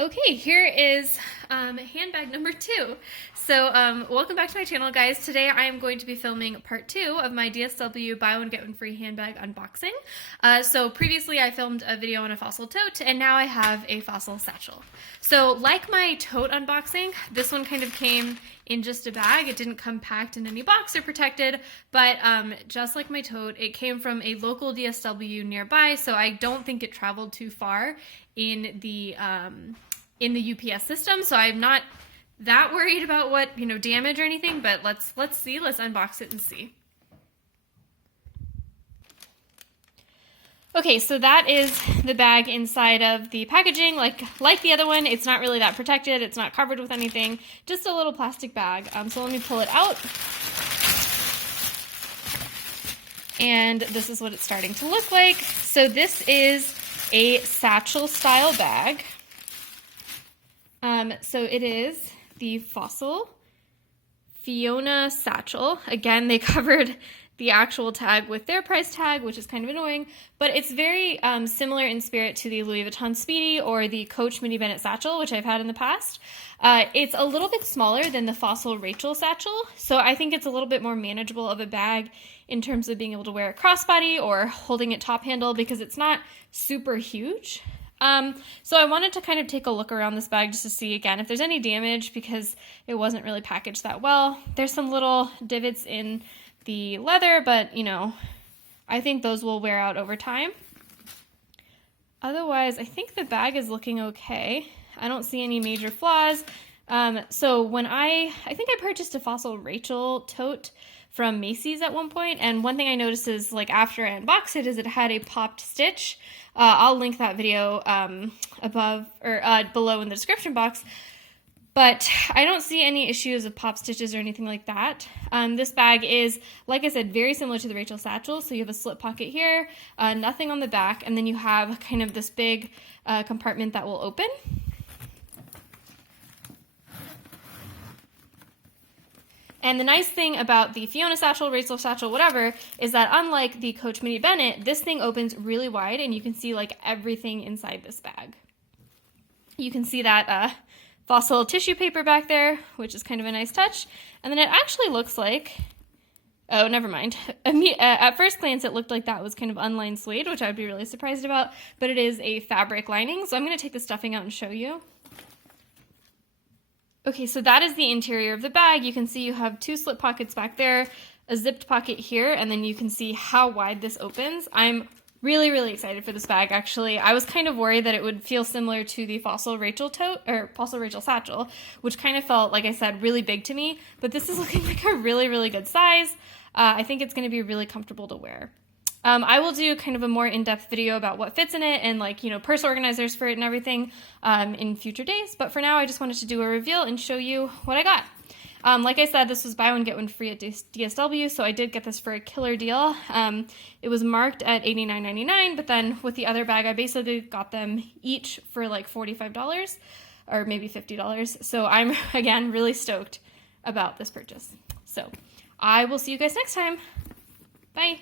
Okay, here is handbag number 2. So welcome back to my channel, guys. Today I am going to be filming part 2 of my DSW buy one get one free handbag unboxing. So previously I filmed a video on a Fossil tote, and now I have a Fossil satchel. So like my tote unboxing, this one kind of came in just a bag. It didn't come packed in any box or protected, but just like my tote, it came from a local DSW nearby, so I don't think it traveled too far in the UPS system. So I'm not that worried about what, damage or anything, but let's see. Let's unbox it and see. Okay, so that is the bag inside of the packaging. Like the other one, it's not really that protected. It's not covered with anything, just a little plastic bag. So let me pull it out. And this is what it's starting to look like. So this is a satchel style bag. So it is the Fossil Fiona Satchel. Again, they covered the actual tag with their price tag, which is kind of annoying, but it's very similar in spirit to the Louis Vuitton Speedy or the Coach Mini Bennet Satchel, which I've had in the past. It's a little bit smaller than the Fossil Rachel Satchel, so I think it's a little bit more manageable of a bag in terms of being able to wear it crossbody or holding it top handle, because it's not super huge. So I wanted to kind of take a look around this bag just to see, again, if there's any damage, because it wasn't really packaged that well. There's some little divots in the leather, but, I think those will wear out over time. Otherwise, I think the bag is looking okay. I don't see any major flaws. So when I think I purchased a Fossil Rachel tote from Macy's at one point, and one thing I noticed is, like, after I unboxed it, is it had a popped stitch. I'll link that video above or below in the description box. But I don't see any issues of pop stitches or anything like that. This bag is, like I said, very similar to the Rachel Satchel. So you have a slip pocket here, nothing on the back, and then you have kind of this big compartment that will open. And the nice thing about the Fiona Satchel, Rachel Satchel, whatever, is that unlike the Coach Mini Bennet, this thing opens really wide and you can see like everything inside this bag. You can see that Fossil tissue paper back there, which is kind of a nice touch. And then it actually looks like, oh, never mind. At first glance, it looked like that was kind of unlined suede, which I would be really surprised about, but it is a fabric lining. So I'm going to take the stuffing out and show you. Okay, so that is the interior of the bag. You can see you have 2 slip pockets back there, a zipped pocket here, and then you can see how wide this opens. I'm really, really excited for this bag, actually. I was kind of worried that it would feel similar to the Fossil Rachel tote, or Fossil Rachel Satchel, which kind of felt, like I said, really big to me, but this is looking like a really, really good size. I think it's going to be really comfortable to wear. I will do kind of a more in-depth video about what fits in it and, like, purse organizers for it and everything in future days. But for now, I just wanted to do a reveal and show you what I got. Like I said, this was buy one, get one free at DSW, so I did get this for a killer deal. It was marked at $89.99, but then with the other bag, I basically got them each for like $45 or maybe $50. So I'm, again, really stoked about this purchase. So I will see you guys next time. Bye.